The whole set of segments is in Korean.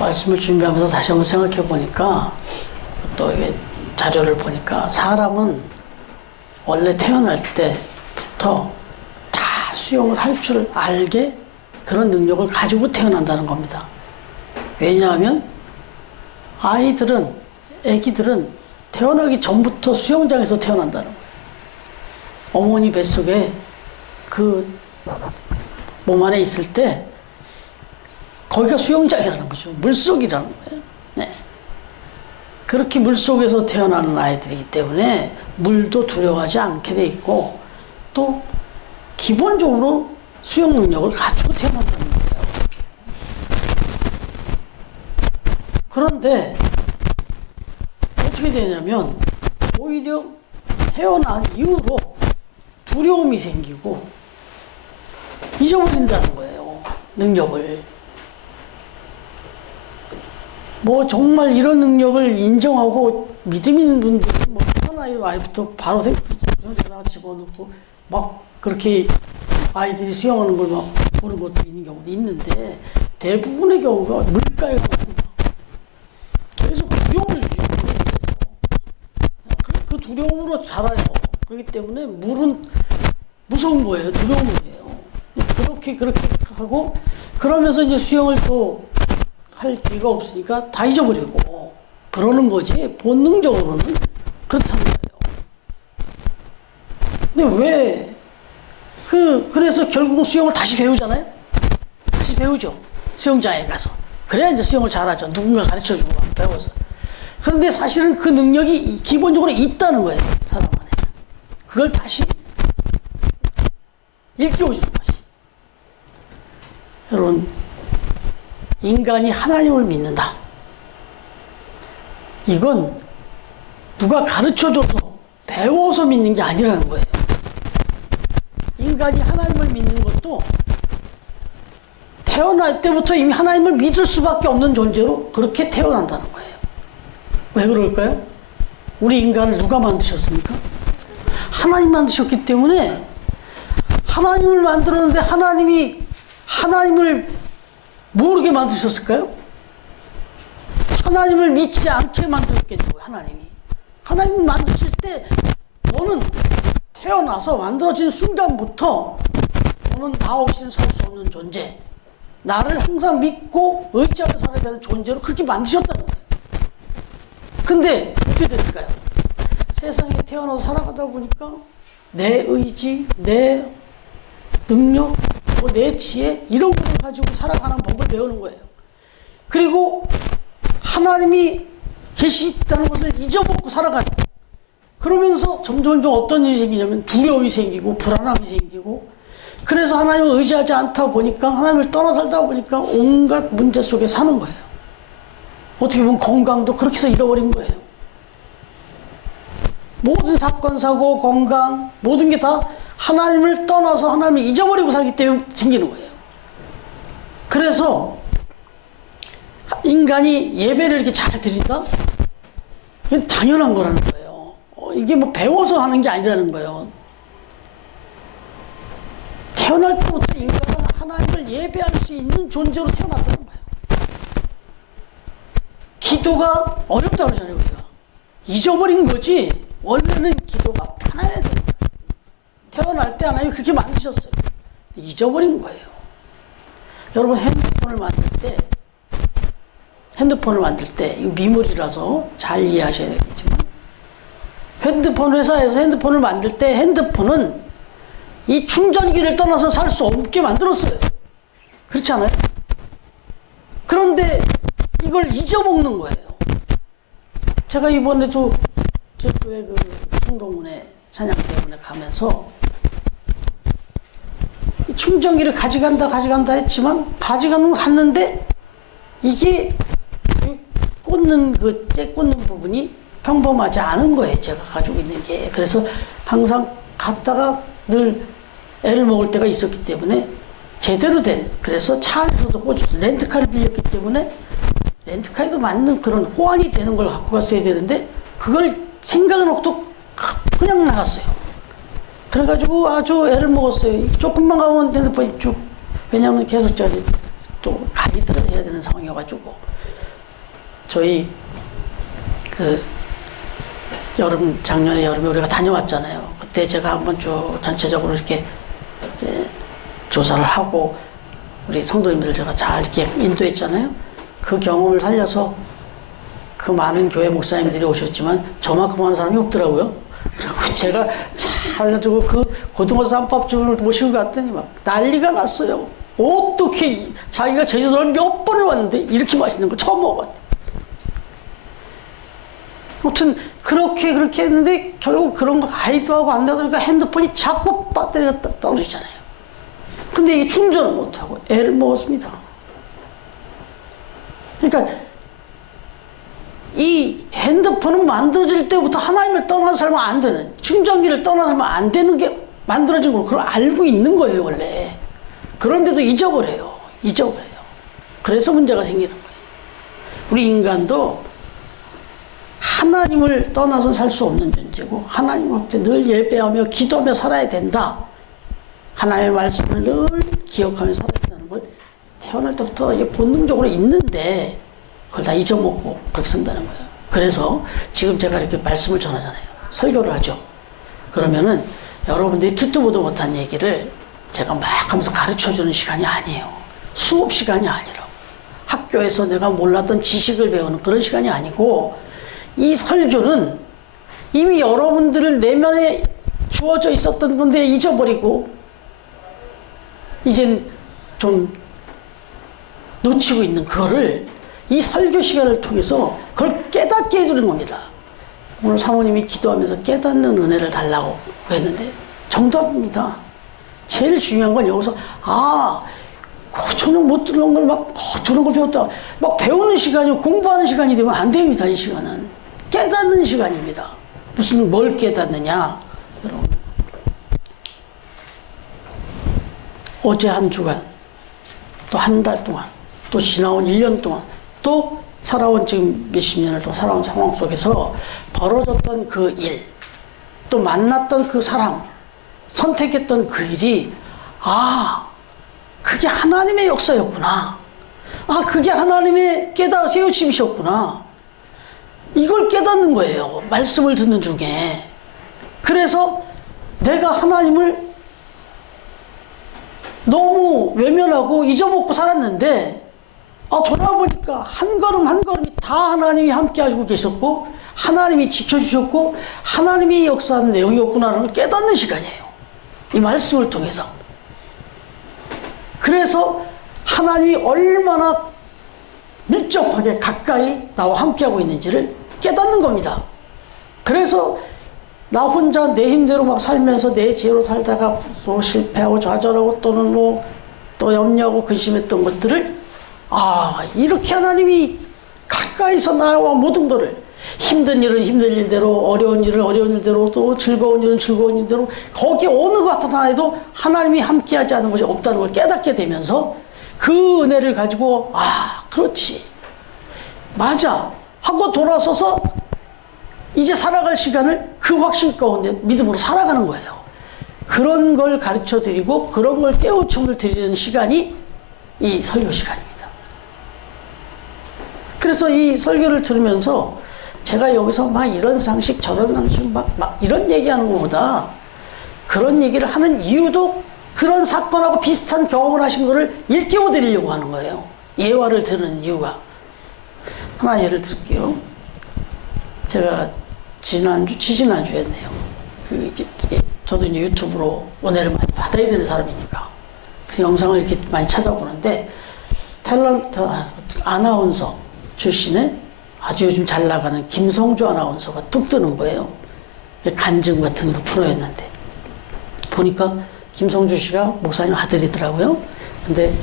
말씀을 준비하면서 다시 한번 생각해 보니까 또 이게 자료를 보니까 사람은 원래 태어날 때부터 다 수영을 할 줄 알게 그런 능력을 가지고 태어난다는 겁니다. 왜냐하면 아기들은 태어나기 전부터 수영장에서 태어난다는 거예요. 어머니 뱃속에 그 몸 안에 있을 때 거기가 수영장이라는 거죠. 물속이라는 거예요. 네. 그렇게 물속에서 태어나는 아이들이기 때문에 물도 두려워하지 않게 돼 있고 또 기본적으로 수영 능력을 갖추고 태어난다는 거예요. 그런데 어떻게 되냐면 오히려 태어난 이후로 두려움이 생기고 잊어버린다는 거예요. 능력을. 뭐 정말 이런 능력을 인정하고 믿음 있는 분들은 뭐 태어난 아이부터 바로 수영장에다가 집어넣고 막 그렇게 아이들이 수영하는 걸 막 보는 것도 있는 경우도 있는데 대부분의 경우가 물가에 갑니다. 계속 두려움을 주죠. 그 두려움으로 자라요. 그렇기 때문에 물은 무서운 거예요. 두려운 거예요. 그렇게 하고 그러면서 이제 수영을 또 할 기회가 없으니까 다 잊어버리고 그러는 거지 본능적으로는 그렇다는 거예요. 근데 왜 그래서 결국은 수영을 다시 배우잖아요. 다시 배우죠. 수영장에 가서. 그래야 이제 수영을 잘하죠. 누군가 가르쳐주고 배워서. 그런데 사실은 그 능력이 기본적으로 있다는 거예요. 사람 안에. 그걸 다시 일깨워주는 것이. 여러분, 인간이 하나님을 믿는다. 이건 누가 가르쳐줘서 배워서 믿는 게 아니라는 거예요. 인간이 하나님을 믿는 것도 태어날 때부터 이미 하나님을 믿을 수밖에 없는 존재로 그렇게 태어난다는 거예요. 왜 그럴까요? 우리 인간을 누가 만드셨습니까? 하나님 만드셨기 때문에 하나님을 만들었는데 하나님을 모르게 만드셨을까요? 하나님을 믿지 않게 만들었겠냐고요. 하나님을 만드실 때 너는 태어나서 만들어진 순간부터 너는 나 없이는 살 수 없는 존재, 나를 항상 믿고 의지하고 살아야 되는 존재로 그렇게 만드셨다는 거예요. 근데 어떻게 됐을까요? 세상에 태어나서 살아가다 보니까 내 의지, 내 능력, 내 지혜 이런 것을 가지고 살아가는 법을 배우는 거예요. 그리고 하나님이 계시다는 것을 잊어먹고 살아가는 거예요. 그러면서 점점 어떤 일이 생기냐면 두려움이 생기고 불안함이 생기고 그래서 하나님을 의지하지 않다 보니까 하나님을 떠나 살다 보니까 온갖 문제 속에 사는 거예요. 어떻게 보면 건강도 그렇게 해서 잃어버린 거예요. 모든 사건, 사고, 건강 모든 게 다 하나님을 떠나서 하나님을 잊어버리고 살기 때문에 생기는 거예요. 그래서 인간이 예배를 이렇게 잘 드린다? 이건 당연한 거라는 거예요. 이게 뭐 배워서 하는 게 아니라는 거예요. 태어날 때부터 인간은 하나님을 예배할 수 있는 존재로 태어났다는 거예요. 기도가 어렵다고 그러잖아요, 우리가. 잊어버린 거지, 원래는 기도가 편해야 돼요. 태어날 때 하나님이 그렇게 만드셨어요. 잊어버린 거예요. 여러분, 핸드폰을 만들 때, 이거 미물이라서 잘 이해하셔야 되겠지만, 회사에서 핸드폰을 만들 때 핸드폰은 이 충전기를 떠나서 살 수 없게 만들었어요. 그렇지 않아요? 그런데 이걸 잊어먹는 거예요. 제가 이번에도 제 교회 그 성동문회 찬양대원에 가면서 이 충전기를 가져간다 했지만 갔는데 이게 재 꽂는 부분이 평범하지 않은 거예요. 제가 가지고 있는 게. 그래서 항상 갔다가 늘 애를 먹을 때가 있었기 때문에 제대로 된, 그래서 차 안에서도 꽂았어요. 렌트카를 빌렸기 때문에 렌트카에도 맞는 그런 호환이 되는 걸 갖고 갔어야 되는데 그걸 생각을 놓고 그냥 나갔어요. 그래가지고 아주 애를 먹었어요. 조금만 가면 핸드폰이 쭉, 왜냐하면 계속 또 가이드를 해야 되는 상황이어가지고 저희 그 작년에 여름에 우리가 다녀왔잖아요. 그때 제가 한번 쭉 전체적으로 이렇게 조사를 하고 우리 성도님들 제가 잘 이렇게 인도했잖아요. 그 경험을 살려서 그 많은 교회 목사님들이 오셨지만 저만큼 하는 사람이 없더라고요. 그리고 제가 잘 가지고 그 고등어 쌈밥집을 모시고 갔더니 막 난리가 났어요. 어떻게 자기가 제주도를 몇 번을 왔는데 이렇게 맛있는 걸 처음 먹어봤대. 아무튼 그렇게 했는데 결국 그런 거 가이드하고 안 되다 보니까 핸드폰이 자꾸 배터리가 떨어지잖아요. 근데 이게 충전을 못하고 애를 먹었습니다. 그러니까 이 핸드폰은 만들어질 때부터 하나님을 떠나서 살면 안 되는, 충전기를 떠나서 살면 안 되는 게 만들어진 걸 그걸 알고 있는 거예요, 원래. 그런데도 잊어버려요. 그래서 문제가 생기는 거예요. 우리 인간도 하나님을 떠나서 살 수 없는 존재고 하나님 앞에 늘 예배하며 기도하며 살아야 된다. 하나님의 말씀을 늘 기억하며 살아야 된다는 걸 태어날 때부터 이게 본능적으로 있는데 그걸 다 잊어먹고 그렇게 산다는 거예요. 그래서 지금 제가 이렇게 말씀을 전하잖아요. 설교를 하죠. 그러면은 여러분들이 듣도 보도 못한 얘기를 제가 막 하면서 가르쳐주는 시간이 아니에요. 수업 시간이 아니라 학교에서 내가 몰랐던 지식을 배우는 그런 시간이 아니고 이 설교는 이미 여러분들을 내면에 주어져 있었던 건데 잊어버리고 이젠 좀 놓치고 있는 그거를 이 설교 시간을 통해서 그걸 깨닫게 해주는 겁니다. 오늘 사모님이 기도하면서 깨닫는 은혜를 달라고 했는데 정답입니다. 제일 중요한 건 여기서 전혀 못 들은 걸 막 저런 걸 배웠다. 막 배우는 시간이 공부하는 시간이 되면 안 됩니다. 이 시간은 깨닫는 시간입니다. 무슨 뭘 깨닫느냐, 여러분. 어제 한 주간, 또 한 달 동안, 또 지나온 1년 동안, 또 살아온 지금 몇십 년을 또 살아온 상황 속에서 벌어졌던 그 일, 또 만났던 그 사람, 선택했던 그 일이 그게 하나님의 역사였구나. 그게 하나님의 세우심이셨구나. 이걸 깨닫는 거예요. 말씀을 듣는 중에. 그래서 내가 하나님을 너무 외면하고 잊어먹고 살았는데 돌아보니까 한 걸음 한 걸음이 다 하나님이 함께 하시고 계셨고 하나님이 지켜주셨고 하나님이 역사하는 내용이었구나라는 걸 깨닫는 시간이에요. 이 말씀을 통해서. 그래서 하나님이 얼마나 밀접하게 가까이 나와 함께하고 있는지를 깨닫는 겁니다. 그래서 나 혼자 내 힘대로 막 살면서 내 지혜로 살다가 또 실패하고 좌절하고 또는 또 염려하고 근심했던 것들을 이렇게 하나님이 가까이서 나와 모든 것을 힘든 일은 힘든 일대로 어려운 일은 어려운 일대로 또 즐거운 일은 즐거운 일대로 거기에 어느 것 하나 해도 하나님이 함께하지 않은 것이 없다는 걸 깨닫게 되면서 그 은혜를 가지고 그렇지 맞아 하고 돌아서서 이제 살아갈 시간을 그 확신 가운데 믿음으로 살아가는 거예요. 그런 걸 가르쳐 드리고 그런 걸 깨우침을 드리는 시간이 이 설교 시간입니다. 그래서 이 설교를 들으면서 제가 여기서 막 이런 상식 저런 상식 막 이런 얘기하는 것보다 그런 얘기를 하는 이유도 그런 사건하고 비슷한 경험을 하신 거를 일깨워 드리려고 하는 거예요. 예화를 드는 이유가. 하나 예를 들게요. 제가 지지난주였네요. 저도 이제 유튜브로 은혜를 많이 받아야 되는 사람이니까. 그래서 영상을 이렇게 많이 찾아보는데 탤런트 아나운서 출신의 아주 요즘 잘 나가는 김성주 아나운서가 뚝 뜨는 거예요. 간증 같은 프로였는데 보니까 김성주 씨가 목사님 아들이더라고요. 근데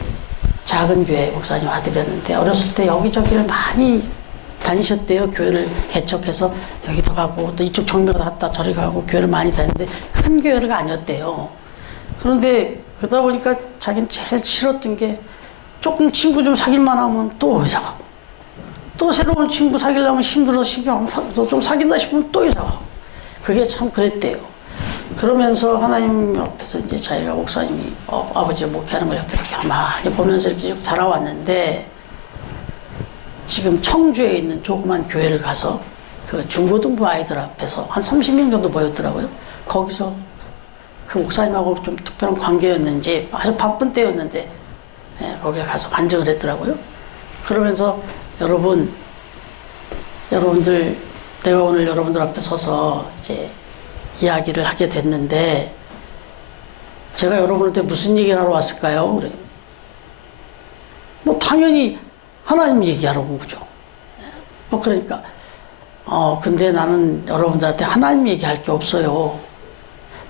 작은 교회 목사님 아들이었는데 어렸을 때 여기저기를 많이 다니셨대요. 교회를 개척해서 여기도 가고 또 이쪽 정면 갔다 저리 가고 교회를 많이 다녔는데 큰 교회가 아니었대요. 그런데 그러다 보니까 자기는 제일 싫었던 게 조금 친구 좀 사귈만 하면 또 회사 가고 또 새로운 친구 사귀려면 힘들어서 신경 안 써서 좀 사귄다 싶으면 또 회사 가고 그게 참 그랬대요. 그러면서 하나님 옆에서 이제 자기가 목사님이 아버지 목회하는 걸 옆에 이렇게 가만히 보면서 이렇게 쭉 자라왔는데, 지금 청주에 있는 조그만 교회를 가서 그 중고등부 아이들 앞에서 한 30명 정도 모였더라고요. 거기서 그 목사님하고 좀 특별한 관계였는지 아주 바쁜 때였는데, 예, 거기에 가서 간증을 했더라고요. 그러면서 여러분들, 내가 오늘 여러분들 앞에 서서 이제 이야기를 하게 됐는데, 제가 여러분한테 무슨 얘기를 하러 왔을까요? 그래. 뭐 당연히 하나님 얘기하러 온 거죠. 뭐 그러니까 근데 나는 여러분들한테 하나님 얘기할 게 없어요.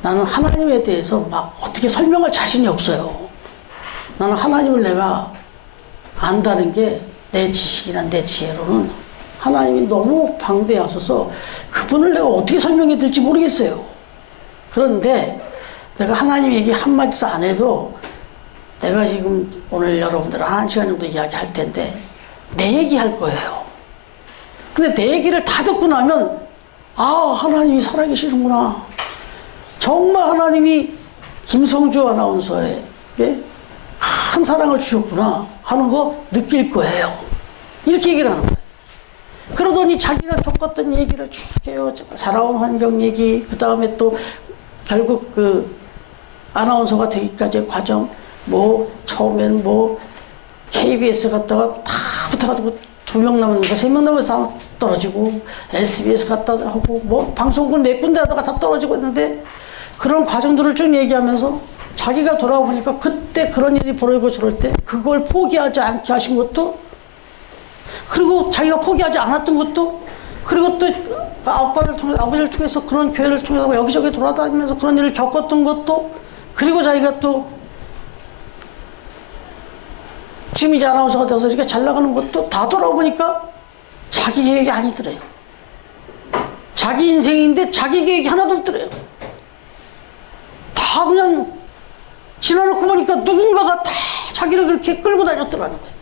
나는 하나님에 대해서 막 어떻게 설명할 자신이 없어요. 나는 하나님을 내가 안다는 게 내 지식이나 내 지혜로는 하나님이 너무 방대하셔서 그분을 내가 어떻게 설명해 드릴지 모르겠어요. 그런데 내가 하나님 얘기 한마디도 안 해도 내가 지금 오늘 여러분들 한 시간 정도 이야기할 텐데 내 얘기할 거예요. 근데 내 얘기를 다 듣고 나면 하나님이 살아계시는구나. 정말 하나님이 김성주 아나운서에게 큰 사랑을 주셨구나 하는 거 느낄 거예요. 이렇게 얘기를 하는 거예요. 그러더니 자기가 겪었던 얘기를 쭉 해요. 자라온 환경 얘기, 그 다음에 또 결국 그 아나운서가 되기까지의 과정, 처음엔 KBS 갔다가 다 붙어가지고 2명 남았는가 3명 남아서 떨어지고, SBS 갔다 하고, 방송국 4군데 하다가 다 떨어지고 했는데, 그런 과정들을 쭉 얘기하면서 자기가 돌아보니까 그때 그런 일이 벌어지고 저럴 때 그걸 포기하지 않게 하신 것도, 그리고 자기가 포기하지 않았던 것도, 그리고 또 아버지를 통해서 그런 교회를 통해서 여기저기 돌아다니면서 그런 일을 겪었던 것도, 그리고 자기가 또 지금 이제 아나운서가 돼서 이렇게 잘 나가는 것도 다 돌아보니까 자기 계획이 아니더래요. 자기 인생인데 자기 계획이 하나도 없더래요. 다 그냥 지나놓고 보니까 누군가가 다 자기를 그렇게 끌고 다녔더라는 거예요.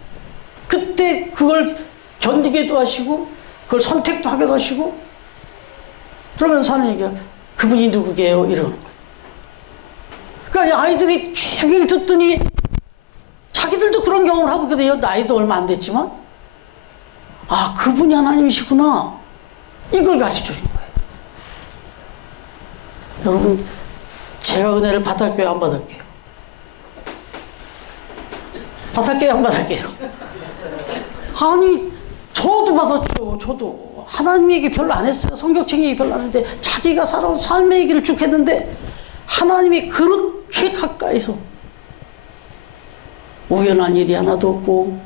그때 그걸 견디게도 하시고 그걸 선택도 하게도 하시고, 그러면서 하는 얘기가 그분이 누구게요? 이러는 거예요. 그러니까 아이들이 쭉 얘기를 듣더니 자기들도 그런 경험을 하고 있거든요. 나이도 얼마 안 됐지만. 그분이 하나님이시구나. 이걸 가르쳐 준 거예요. 여러분, 제가 은혜를 받을게요? 안 받을게요? 받을게요? 안 받을게요? 아니, 저도 받았죠. 저도. 하나님 얘기 별로 안 했어요. 성경책 얘기 별로 안 했는데 자기가 살아온 삶의 얘기를 쭉 했는데 하나님이 그렇게 가까이서 우연한 일이 하나도 없고,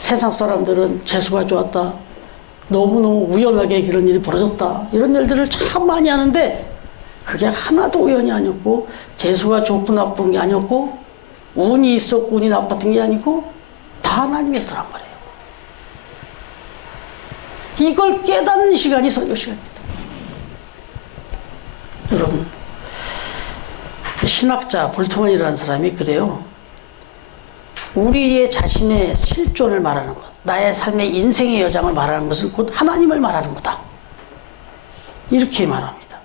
세상 사람들은 재수가 좋았다, 너무너무 우연하게 그런 일이 벌어졌다, 이런 일들을 참 많이 하는데 그게 하나도 우연이 아니었고, 재수가 좋고 나쁜 게 아니었고, 운이 있었고 운이 나빴던 게 아니고 다 하나님이었더란 말이에요. 이걸 깨닫는 시간이 설교 시간입니다. 여러분, 신학자 볼트만이라는 사람이 그래요. 우리의 자신의 실존을 말하는 것, 나의 삶의 인생의 여정을 말하는 것은 곧 하나님을 말하는 거다, 이렇게 말합니다.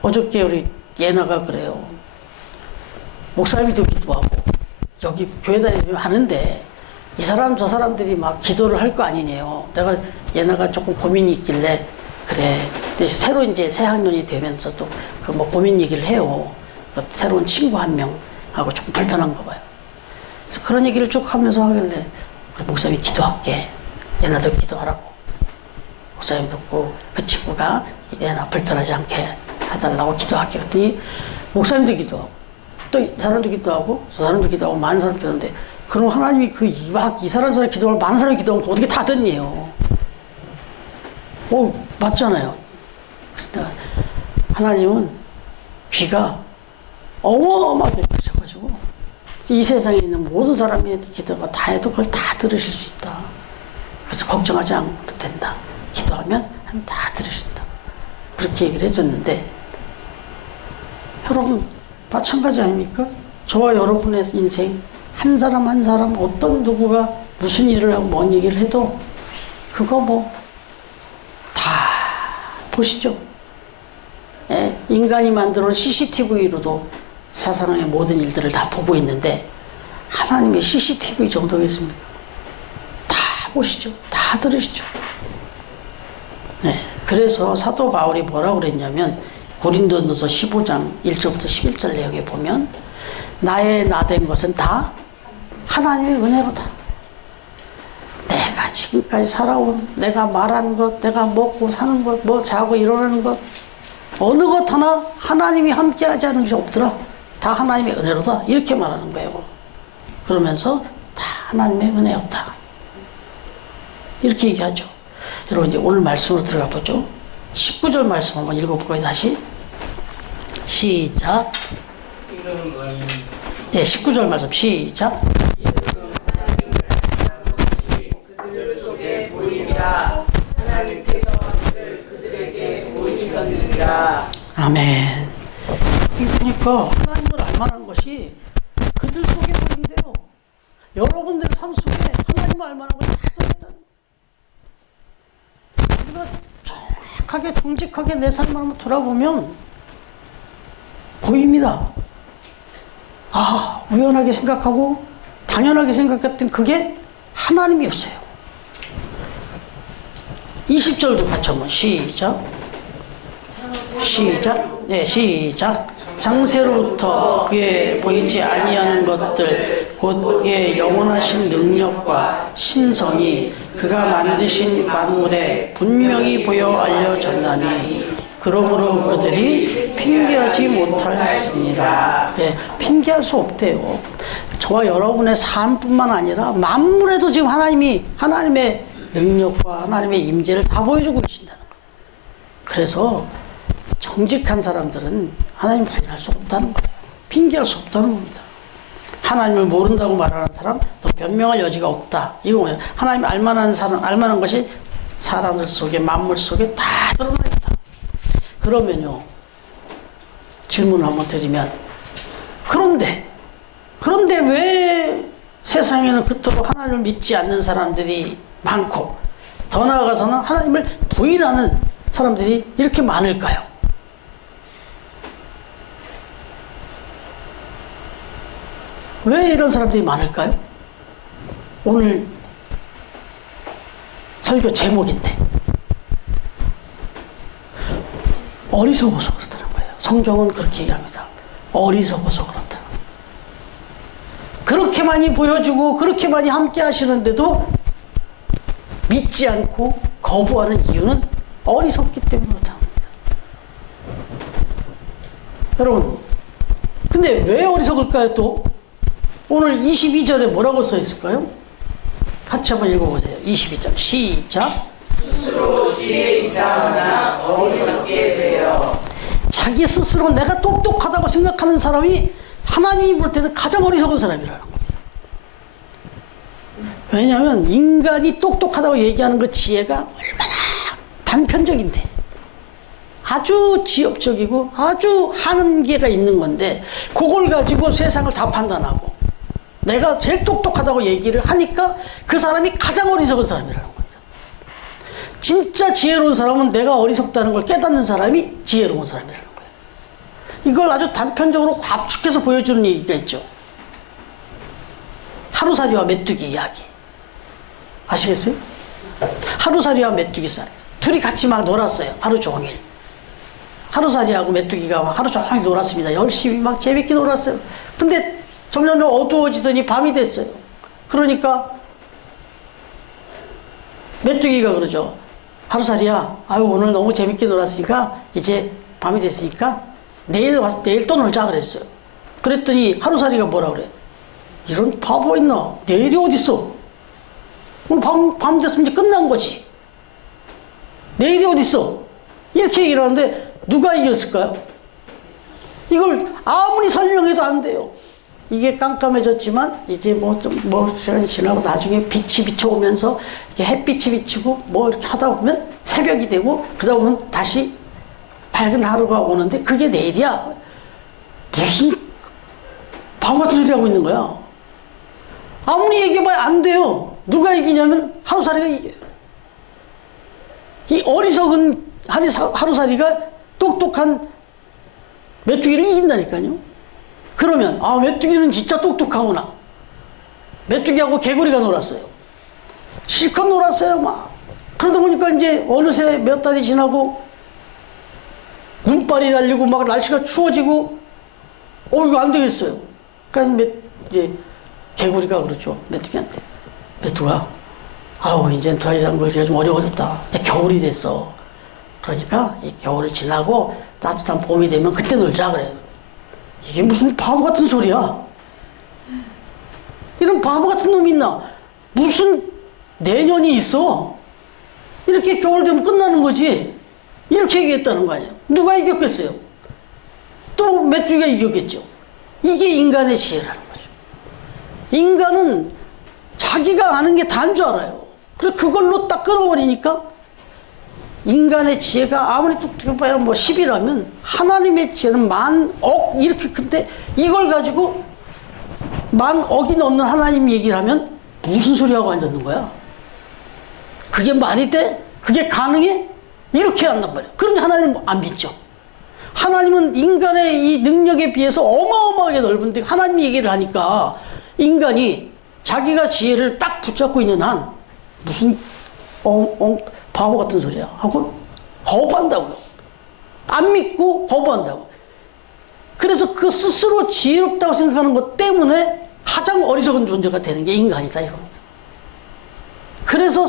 어저께 우리 예나가 그래요. 목사님도 기도하고 여기 교회 다니면 하는데 이 사람 저 사람들이 막 기도를 할 거 아니네요. 내가 예나가 조금 고민이 있길래 그래. 근데 새로 이제 새 학년이 되면서 또 그 고민 얘기를 해요. 그 새로운 친구 한 명하고 조금 불편한가 봐요. 그래서 그런 얘기를 쭉 하면서 하길래 그래, 목사님이 기도할게. 예나도 기도하라고. 목사님 듣고 그 친구가 예나 불편하지 않게 해달라고 기도할게. 그랬더니 목사님도 기도하고 또 이 사람도 기도하고 저 사람도 기도하고 많은 사람이 기도하는데, 그럼 하나님이 이 사람 기도하고 많은 사람이 기도하면 어떻게 다 듣니요? 맞잖아요. 그래서 내가 하나님은 귀가 어마어마하게 크셔가지고 이 세상에 있는 모든 사람의 기도가 다 해도 그걸 다 들으실 수 있다. 그래서 걱정하지 않아도 된다. 기도하면 다 들으신다. 그렇게 얘기를 해줬는데, 여러분 마찬가지 아닙니까? 저와 여러분의 인생 한 사람 한 사람 어떤 누구가 무슨 일을 하고 뭔 얘기를 해도 그거 다 보시죠. 인간이 만들어 CCTV로도 세상의 모든 일들을 다 보고 있는데 하나님의 CCTV 정도겠습니까? 다 보시죠. 다 들으시죠. 네, 그래서 사도 바울이 뭐라고 그랬냐면 고린도전서 15장 1절부터 11절 내용에 보면 나의 나된 것은 다 하나님의 은혜로다. 내가 지금까지 살아온, 내가 말하는 것, 내가 먹고 사는 것, 뭐 자고 일어나는 것, 어느 것 하나 하나님이 함께하지 않은 것이 없더라. 다 하나님의 은혜로다. 이렇게 말하는 거예요. 그러면서 다 하나님의 은혜였다. 이렇게 얘기하죠. 여러분 이제 오늘 말씀으로 들어가 보죠. 19절 말씀 한번 읽어볼까요? 다시 시작. 네, 19절 말씀 시작. 그들 속에 보임이라 하나님께서 그들에게 보이셨느니라. 아멘. 그러니까 하나님을 알만한 것이 그들 속에 보인대요. 여러분들 삶 속에 하나님을 알만한 것이 다 들어있다. 우리가 정확하게 정직하게 내 삶을 한번 돌아보면 보입니다. 아, 우연하게 생각하고 당연하게 생각했던 그게 하나님이었어요. 20절도 같이 한번 시작. 시작. 네, 시작. 장세로부터 그의 보이지 아니하는 것들 곧 그의 영원하신 능력과 신성이 그가 만드신 만물에 분명히 보여 알려졌나니 그러므로 그들이 핑계하지 못할지니라. 예, 핑계할 수 없대요. 저와 여러분의 삶뿐만 아니라 만물에도 지금 하나님의 능력과 하나님의 임재를 다 보여주고 계신다는 거예요. 그래서 정직한 사람들은 하나님 부인할 수 없다는 거예요. 핑계할 수 없다는 겁니다. 하나님을 모른다고 말하는 사람 더 변명할 여지가 없다. 이거 뭐예요? 하나님 알만한 사람, 알만한 것이 사람들 속에 만물 속에 다 드러나 있다. 그러면요, 질문을 한번 드리면, 그런데 왜 세상에는 그토록 하나님을 믿지 않는 사람들이 많고 더 나아가서는 하나님을 부인하는 사람들이 이렇게 많을까요? 왜 이런 사람들이 많을까요? 오늘 설교 제목인데 어리석어서 그렇다는 거예요. 성경은 그렇게 얘기합니다. 어리석어서 그렇다. 그렇게 많이 보여주고 그렇게 많이 함께 하시는데도 믿지 않고 거부하는 이유는 어리석기 때문에 그렇다는 겁니다. 여러분, 근데 왜 어리석을까요? 또 오늘 22절에 뭐라고 써 있을까요? 같이 한번 읽어보세요. 22절 시작. 스스로 지혜 있다하나 어리석게 되어. 자기 스스로 내가 똑똑하다고 생각하는 사람이 하나님이 볼 때는 가장 어리석은 사람이라는 겁니다. 왜냐하면 인간이 똑똑하다고 얘기하는 그 지혜가 얼마나 단편적인데 아주 지엽적이고 아주 한계가 있는 건데 그걸 가지고 세상을 다 판단하고 내가 제일 똑똑하다고 얘기를 하니까 그 사람이 가장 어리석은 사람이라는 겁니다. 진짜 지혜로운 사람은 내가 어리석다는 걸 깨닫는 사람이 지혜로운 사람이라는 거예요. 이걸 아주 단편적으로 압축해서 보여주는 얘기가 있죠. 하루살이와 메뚜기 이야기 아시겠어요? 하루살이와 메뚜기살 둘이 같이 막 놀았어요. 하루 종일. 하루살이하고 메뚜기가 막 하루 종일 놀았습니다. 열심히 막 재밌게 놀았어요. 근데 점점 어두워지더니 밤이 됐어요. 그러니까 메뚜기가 그러죠. 하루살이야, 아유 오늘 너무 재밌게 놀았으니까 이제 밤이 됐으니까 내일 또 놀자 그랬어요. 그랬더니 하루살이가 뭐라 그래? 이런 바보 있나? 내일이 어딨어? 오늘 밤 됐으면 이제 끝난 거지. 내일이 어딨어? 이렇게 얘기를 하는데 누가 이겼을까요? 이걸 아무리 설명해도 안 돼요. 이게 깜깜해졌지만 이제 시간이 지나고 나중에 빛이 비춰오면서 이렇게 햇빛이 비치고 이렇게 하다 보면 새벽이 되고 그러다 보면 다시 밝은 하루가 오는데 그게 내일이야. 무슨 바보 같은 소리 하고 있는 거야. 아무리 얘기해봐야 안 돼요. 누가 이기냐면 하루살이가 이겨요. 이 어리석은 하루살이가 똑똑한 메뚜기를 이긴다니까요. 그러면 아, 메뚜기는 진짜 똑똑하구나. 메뚜기하고 개구리가 놀았어요. 실컷 놀았어요, 막. 그러다 보니까 이제 어느새 몇 달이 지나고 눈발이 날리고 막 날씨가 추워지고 이거 안 되겠어요. 그러니까 이제 개구리가 그러죠, 메뚜기한테. 메뚜가, 아우, 이제 더 이상 놀기가 좀 어려워졌다. 이제 겨울이 됐어. 그러니까 이 겨울을 지나고 따뜻한 봄이 되면 그때 놀자 그래요. 이게 무슨 바보 같은 소리야. 이런 바보 같은 놈이 있나? 무슨 내년이 있어? 이렇게 겨울 되면 끝나는 거지. 이렇게 얘기했다는 거 아니에요. 누가 이겼겠어요? 또 메뚜기가 이겼겠죠. 이게 인간의 지혜라는 거죠. 인간은 자기가 아는 게 다인 줄 알아요. 그래 그걸로 딱 끊어버리니까 인간의 지혜가 아무리 똑똑해봐야 뭐 10이라면 하나님의 지혜는 만억 이렇게 큰데 이걸 가지고 만억이 넘는 하나님 얘기를 하면 무슨 소리하고 앉았는 거야? 그게 말이 돼? 그게 가능해? 이렇게 한단 말이야. 그러니 하나님은 안 믿죠. 하나님은 인간의 이 능력에 비해서 어마어마하게 넓은데 하나님 얘기를 하니까 인간이 자기가 지혜를 딱 붙잡고 있는 한 무슨 바보 같은 소리야 하고 거부한다고요. 안 믿고 거부한다고. 그래서 그 스스로 지혜롭다고 생각하는 것 때문에 가장 어리석은 존재가 되는 게 인간이다 이겁니다. 그래서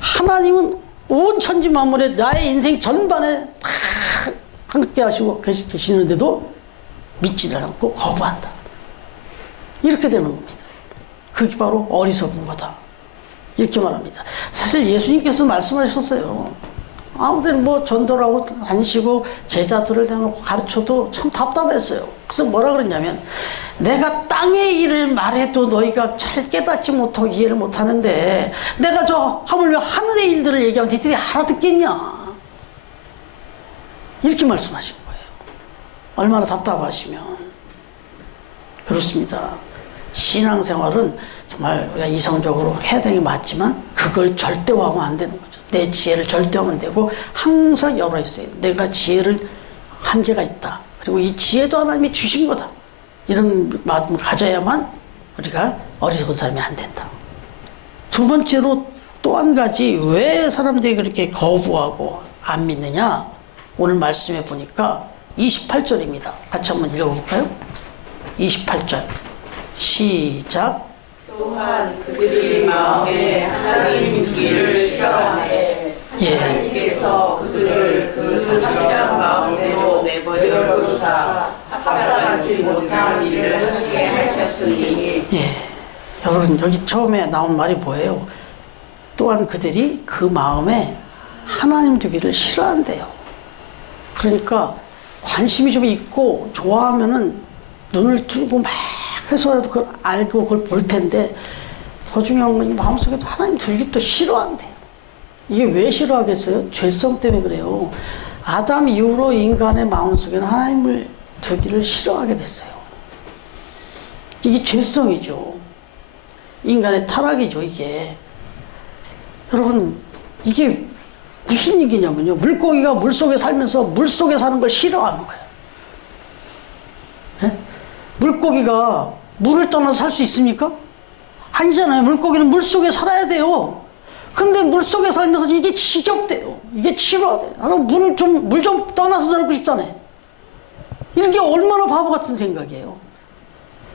하나님은 온 천지 만물에 나의 인생 전반에 다 함께 하시고 계시는데도 믿지를 않고 거부한다. 이렇게 되는 겁니다. 그게 바로 어리석은 거다. 이렇게 말합니다. 사실 예수님께서 말씀하셨어요. 아무튼 뭐 전도하고 다니시고 제자들을 대놓고 가르쳐도 참 답답했어요. 그래서 뭐라 그랬냐면 내가 땅의 일을 말해도 너희가 잘 깨닫지 못하고 이해를 못하는데 내가 저 하물며 하늘의 일들을 얘기하면 니들이 알아듣겠냐. 이렇게 말씀하신 거예요. 얼마나 답답하시면. 그렇습니다. 신앙생활은 정말 우리가 이성적으로 해야 되는 게 맞지만 그걸 절대화하면 안 되는 거죠. 내 지혜를 절대화하면 안 되고 항상 열어 있어요. 내가 지혜를 한계가 있다. 그리고 이 지혜도 하나님이 주신 거다. 이런 마음을 가져야만 우리가 어리석은 사람이 안 된다. 두 번째로 또 한 가지 왜 사람들이 그렇게 거부하고 안 믿느냐? 오늘 말씀해 보니까 28절입니다. 같이 한번 읽어볼까요? 28절 시작. 또한 그들이 마음에 하나님 두기를 싫어하네. 하나님께서 그들을 그 사실한 마음대로 내버려 두사 합당하지 못한 일을 하게 하셨으니. 여러분 여기 처음에 나온 말이 뭐예요? 또한 그들이 그 마음에 하나님 두기를 싫어한대요. 그러니까 관심이 좀 있고 좋아하면은 눈을 뜨고 막 해서라도 그걸 알고 그걸 볼 텐데 더 중요한 건 마음속에도 하나님 두기도 싫어한대요. 이게 왜 싫어하겠어요? 죄성 때문에 그래요. 아담 이후로 인간의 마음속에는 하나님을 두기를 싫어하게 됐어요. 이게 죄성이죠. 인간의 타락이죠, 이게. 여러분, 이게 무슨 얘기냐면요. 물고기가 물속에 살면서 물속에 사는 걸 싫어하는 거예요. 네? 물고기가 물을 떠나서 살 수 있습니까? 아니잖아요. 물고기는 물속에 살아야 돼요. 근데 물속에 살면서 이게 지겹대요. 이게 싫어하대. 나는 물 좀 떠나서 살고 싶다네. 이런 게 얼마나 바보 같은 생각이에요.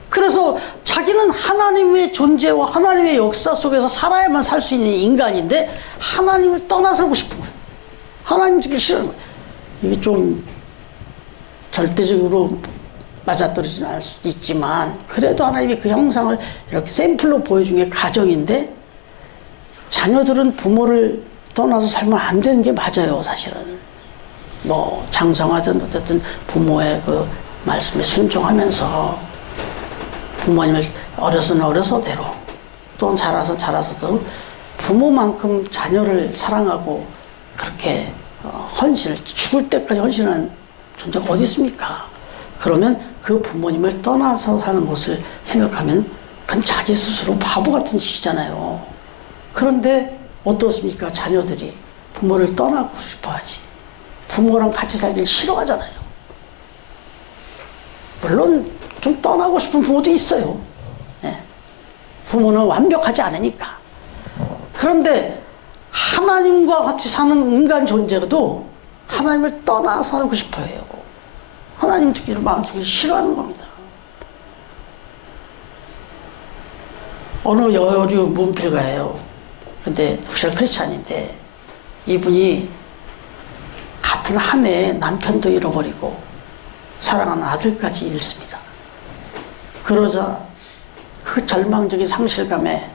그래서 자기는 하나님의 존재와 하나님의 역사 속에서 살아야만 살 수 있는 인간인데 하나님을 떠나 살고 싶은 거예요. 하나님 주기 싫어하는 거예요. 이게 좀 절대적으로 맞아떨어지진 않을 수도 있지만 그래도 하나님이 그 형상을 이렇게 샘플로 보여준 게 가정인데 자녀들은 부모를 떠나서 살면 안 되는 게 맞아요. 사실은 뭐 장성하든 어쨌든 부모의 그 말씀에 순종하면서 부모님을 어려서는 어려서대로 또 자라서대로 부모만큼 자녀를 사랑하고 그렇게 헌신을 죽을 때까지 헌신하는 존재가 어디 있습니까? 그러면 그 부모님을 떠나서 사는 것을 생각하면 그건 자기 스스로 바보 같은 짓이잖아요. 그런데 어떻습니까? 자녀들이 부모를 떠나고 싶어 하지. 부모랑 같이 살기를 싫어하잖아요. 물론 좀 떠나고 싶은 부모도 있어요. 예. 부모는 완벽하지 않으니까. 그런데 하나님과 같이 사는 인간 존재도 하나님을 떠나 살고 싶어 해요. 하나님 주기를 마음 주기를 싫어하는 겁니다. 어느 여주 문필가예요. 근데 혹시나 크리스찬인데 이분이 같은 한 해에 남편도 잃어버리고 사랑하는 아들까지 잃습니다. 그러자 그 절망적인 상실감에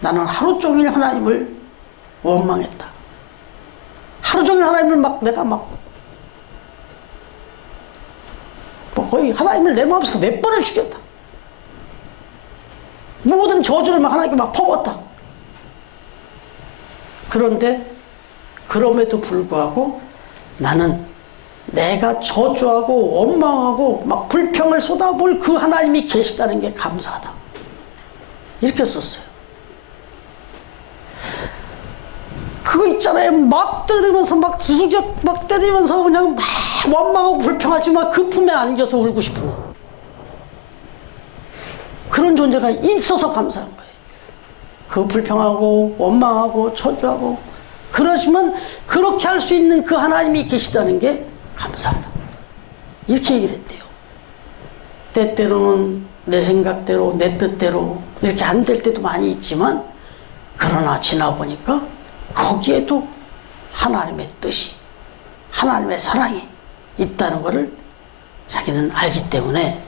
나는 하루 종일 하나님을 원망했다. 하루 종일 하나님을 내가 거의 하나님을 내 마음속에 몇 번을 죽였다. 모든 저주를 하나님께 퍼붓다. 그런데 그럼에도 불구하고 나는 내가 저주하고 원망하고 불평을 쏟아볼 그 하나님이 계시다는 게 감사하다. 이렇게 썼어요. 그거 있잖아요. 막 때리면서 두수적 때리면서 그냥 원망하고 불평하지만 그 품에 안겨서 울고 싶은 거. 그런 존재가 있어서 감사한 거예요. 그 불평하고 원망하고 저주하고 그러지만 그렇게 할 수 있는 그 하나님이 계시다는 게 감사하다. 이렇게 얘기를 했대요. 때때로는 내 생각대로 내 뜻대로 이렇게 안 될 때도 많이 있지만 그러나 지나보니까 거기에도 하나님의 뜻이 하나님의 사랑이 있다는 것을 자기는 알기 때문에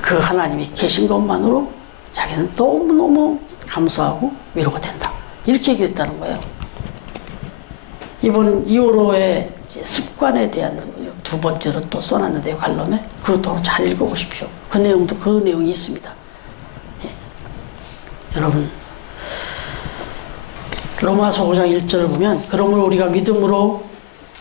그 하나님이 계신 것만으로 자기는 너무너무 감사하고 위로가 된다. 이렇게 얘기했다는 거예요. 이번 2호로의 습관에 대한 두 번째로 또 써놨는데요. 칼럼에. 그것도 잘 읽어보십시오. 그 내용도 그 내용이 있습니다. 예. 여러분 로마서 5장 1절을 보면 그러므로 우리가 믿음으로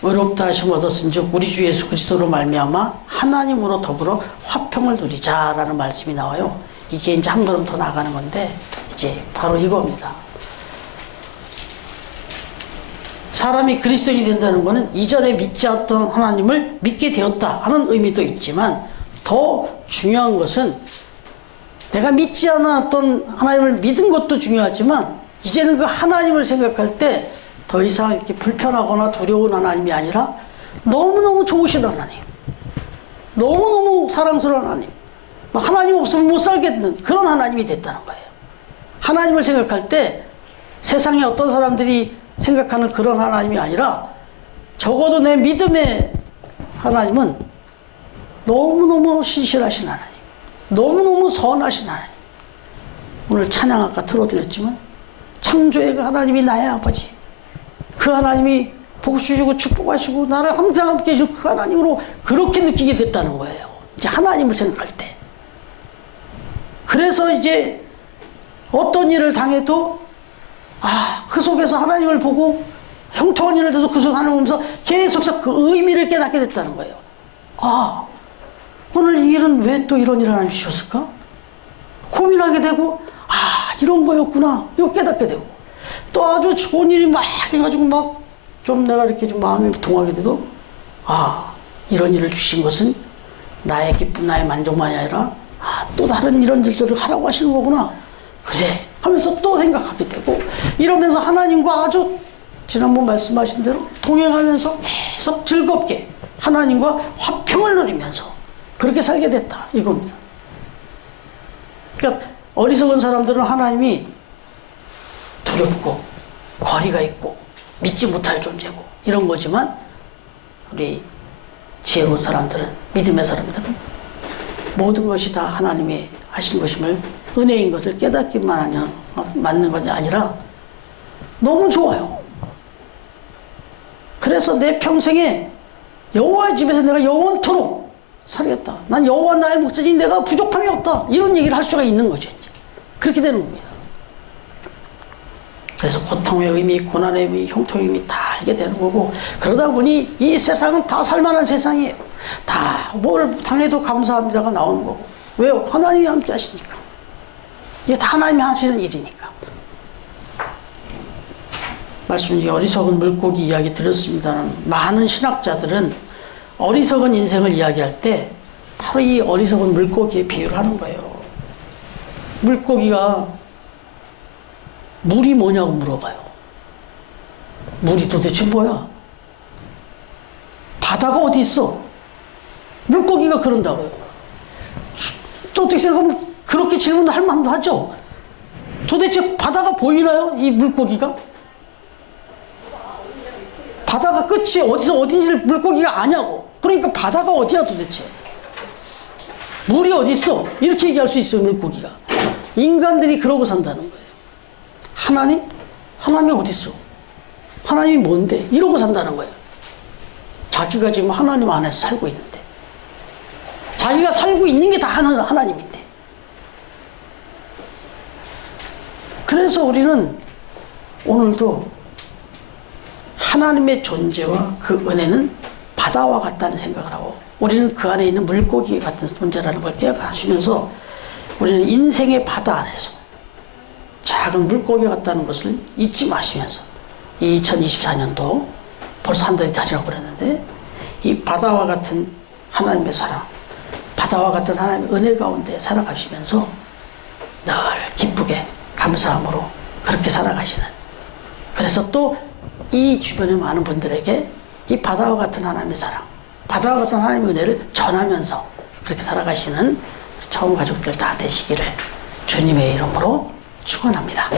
의롭다 하심을 얻었은즉 우리 주 예수 그리스도로 말미암아 하나님으로 더불어 화평을 누리자라는 말씀이 나와요. 이게 이제 한 걸음 더 나가는 건데 이제 바로 이겁니다. 사람이 그리스도인이 된다는 것은 이전에 믿지 않던 하나님을 믿게 되었다 하는 의미도 있지만 더 중요한 것은 내가 믿지 않았던 하나님을 믿은 것도 중요하지만 이제는 그 하나님을 생각할 때 더 이상 이렇게 불편하거나 두려운 하나님이 아니라 너무너무 좋으신 하나님, 너무너무 사랑스러운 하나님, 하나님 없으면 못 살겠는 그런 하나님이 됐다는 거예요. 하나님을 생각할 때 세상에 어떤 사람들이 생각하는 그런 하나님이 아니라 적어도 내 믿음의 하나님은 너무너무 신실하신 하나님, 너무너무 선하신 하나님. 오늘 찬양 아까 틀어드렸지만 창조의 그 하나님이 나의 아버지, 그 하나님이 복 주시고 축복하시고 나를 항상 함께 해주시고 그 하나님으로 그렇게 느끼게 됐다는 거예요. 이제 하나님을 생각할 때. 그래서 이제 어떤 일을 당해도 그 속에서 하나님을 보고 형통한 일을 해도 그 속에서 하나님을 보면서 계속 그 의미를 깨닫게 됐다는 거예요. 오늘 이 일은 왜 또 이런 일을 하나님 주셨을까? 고민하게 되고 이런 거였구나 이거 깨닫게 되고 또 아주 좋은 일이 막 생겨가지고 좀 내가 이렇게 좀 마음이 동하게 돼도 이런 일을 주신 것은 나의 기쁨 나의 만족만이 아니라 또 다른 이런 일들을 하라고 하시는 거구나 그래 하면서 또 생각하게 되고 이러면서 하나님과 아주 지난번 말씀하신 대로 동행하면서 계속 즐겁게 하나님과 화평을 누리면서 그렇게 살게 됐다 이겁니다. 그러니까 어리석은 사람들은 하나님이 두렵고 거리가 있고 믿지 못할 존재고 이런 거지만 우리 지혜로운 사람들은 믿음의 사람들은 모든 것이 다 하나님이 하신 것임을 은혜인 것을 깨닫기만 하면 맞는 것이 아니라 너무 좋아요. 그래서 내 평생에 여호와의 집에서 내가 영원토록 살겠다. 난 여호와 나의 목자니 내가 부족함이 없다. 이런 얘기를 할 수가 있는 거죠. 이제. 그렇게 되는 겁니다. 그래서 고통의 의미, 고난의 의미, 형통의 의미 다 알게 되는 거고 그러다 보니 이 세상은 다 살만한 세상이에요. 다 뭘 당해도 감사합니다가 나오는 거고 왜요? 하나님이 함께 하시니까. 이게 다 하나님이 하시는 일이니까. 말씀 중에 어리석은 물고기 이야기 드렸습니다는 많은 신학자들은 어리석은 인생을 이야기할 때 바로 이 어리석은 물고기에 비유를 하는 거예요. 물고기가 물이 뭐냐고 물어봐요. 물이 도대체 뭐야? 바다가 어디 있어? 물고기가 그런다고요. 또 어떻게 생각하면 그렇게 질문할 만도 하죠. 도대체 바다가 보이나요? 이 물고기가? 바다가 끝이 어디서 어딘지를 물고기가 아냐고. 그러니까 바다가 어디야 도대체? 물이 어디 있어? 이렇게 얘기할 수 있어요, 물고기가. 인간들이 그러고 산다는 거예요. 하나님? 하나님이 어디 있어? 하나님이 뭔데? 이러고 산다는 거예요. 자기가 지금 하나님 안에서 살고 있는데. 자기가 살고 있는 게 다 하나님인데. 그래서 우리는 오늘도 하나님의 존재와 그 은혜는 바다와 같다는 생각을 하고, 우리는 그 안에 있는 물고기 같은 존재라는 걸 깨닫으면서 우리는 인생의 바다 안에서 작은 물고기 같다는 것을 잊지 마시면서, 이 2024년도 벌써 한 달이 다 지나버렸는데, 이 바다와 같은 하나님의 사랑, 바다와 같은 하나님의 은혜 가운데 살아가시면서 늘 기쁘게 감사함으로 그렇게 살아가시는, 그래서 또 이 주변의 많은 분들에게 이 바다와 같은 하나님의 사랑, 바다와 같은 하나님의 은혜를 전하면서 그렇게 살아가시는 처음 가족들 다 되시기를 주님의 이름으로 축원합니다.